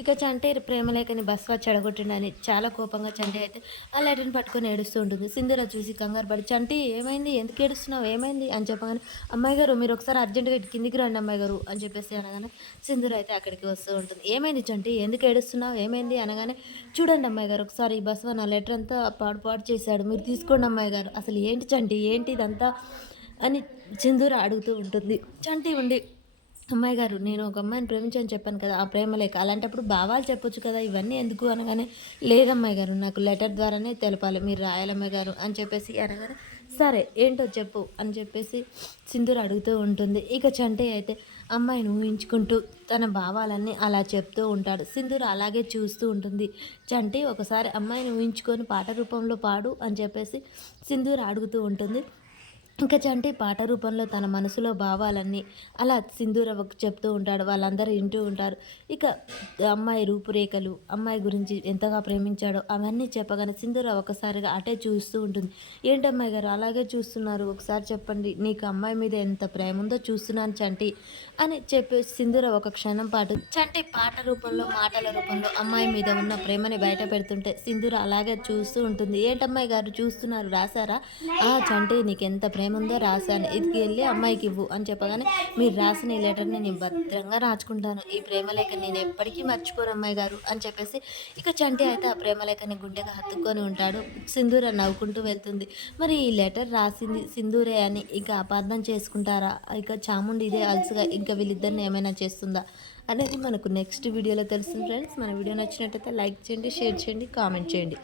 ఇక చంటేరు ప్రేమలేఖని బస్వా చెడగొట్టిండని చాలా కోపంగా చంటి అయితే ఆ లెటర్ని పట్టుకొని ఏడుస్తూ ఉంటుంది. సింధూర చూసి కంగారు పడి చంటి ఏమైంది? ఎందుకు ఏడుస్తున్నావు? ఏమైంది? అని చెప్పగానే అమ్మాయి గారు మీరు ఒకసారి అర్జెంటుగా కిందికి రండి అమ్మాయి గారు అని చెప్పేసి అనగానే సింధూర అయితే అక్కడికి వస్తూ ఉంటుంది. ఏమైంది చంటి? ఎందుకు ఏడుస్తున్నావు? ఏమైంది? అనగానే చూడండి అమ్మాయి గారు ఒకసారి ఈ బస్వా నా లెటర్ అంతా పాడు పాడు చేశాడు. మీరు తీసుకోండి అమ్మాయి గారు. అసలు ఏంటి చంటి? ఏంటి ఇదంతా? అని సింధూర అడుగుతూ ఉంటుంది. చంటి ఉండి అమ్మాయి గారు నేను ఒక అమ్మాయిని ప్రేమించని చెప్పాను కదా ఆ ప్రేమ లేక. అలాంటప్పుడు భావాలు చెప్పొచ్చు కదా ఇవన్నీ ఎందుకు అనగానే లేదమ్మాయి గారు నాకు లెటర్ ద్వారానే తెలపాలి మీరు రాయాలమ్మాయి గారు అని చెప్పేసి అనగానే సరే ఏంటో చెప్పు అని చెప్పేసి సింధూర్ అడుగుతూ ఉంటుంది. ఇక చంటే అయితే అమ్మాయిని ఊహించుకుంటూ తన భావాలన్నీ అలా చెప్తూ ఉంటాడు. సింధూర్ అలాగే చూస్తూ ఉంటుంది. చంటి ఒకసారి అమ్మాయిని ఊహించుకొని పాట రూపంలో పాడు అని చెప్పేసి సింధూర్ అడుగుతూ ఉంటుంది. ఇంకా చంటి పాట రూపంలో తన మనసులో భావాలన్నీ అలా సింధూరవకు చెప్తూ ఉంటాడు. వాళ్ళందరూ వింటూ ఉంటారు. ఇక అమ్మాయి రూపురేఖలు అమ్మాయి గురించి ఎంతగా ప్రేమించాడో అవన్నీ చెప్పగానే సింధూర ఒకసారిగా అటే చూస్తూ ఉంటుంది. ఏంటమ్మాయి గారు అలాగే చూస్తున్నారు. ఒకసారి చెప్పండి. నీకు అమ్మాయి మీద ఎంత ప్రేమ ఉందో చూస్తున్నాను చంటి అని చెప్పి సింధూర ఒక క్షణం పాటు చంటి పాట రూపంలో మాటల రూపంలో అమ్మాయి మీద ఉన్న ప్రేమని బయట పెడుతుంటే సింధూర అలాగే చూస్తూ ఉంటుంది. ఏంటమ్మాయి గారు చూస్తున్నారు రాశారా? ఆ చంటి నీకు ఎంత ప్రేమ ఏముందో రాశాను. ఇది వెళ్ళి అమ్మాయికి ఇవ్వు అని చెప్పగానే మీరు రాసిన ఈ లెటర్ని నేను భద్రంగా రాచుకుంటాను ఈ ప్రేమలేఖ నేను ఎప్పటికీ మర్చిపోను అమ్మాయి గారు అని చెప్పేసి ఇక చంటి అయితే ఆ ప్రేమలేఖని గుండెగా హత్తుకొని ఉంటాడు. సింధూర నవ్వుకుంటూ వెళ్తుంది. మరి ఈ లెటర్ రాసింది సింధూరే అని ఇక అపార్థం చేసుకుంటారా? ఇక చాముండి ఇదే అలసిగా ఇంకా వీళ్ళిద్దరిని ఏమైనా చేస్తుందా? అనేది మనకు నెక్స్ట్ వీడియోలో తెలుస్తుంది ఫ్రెండ్స్. మన వీడియో నచ్చినట్టయితే లైక్ చేయండి షేర్ చేయండి కామెంట్ చేయండి.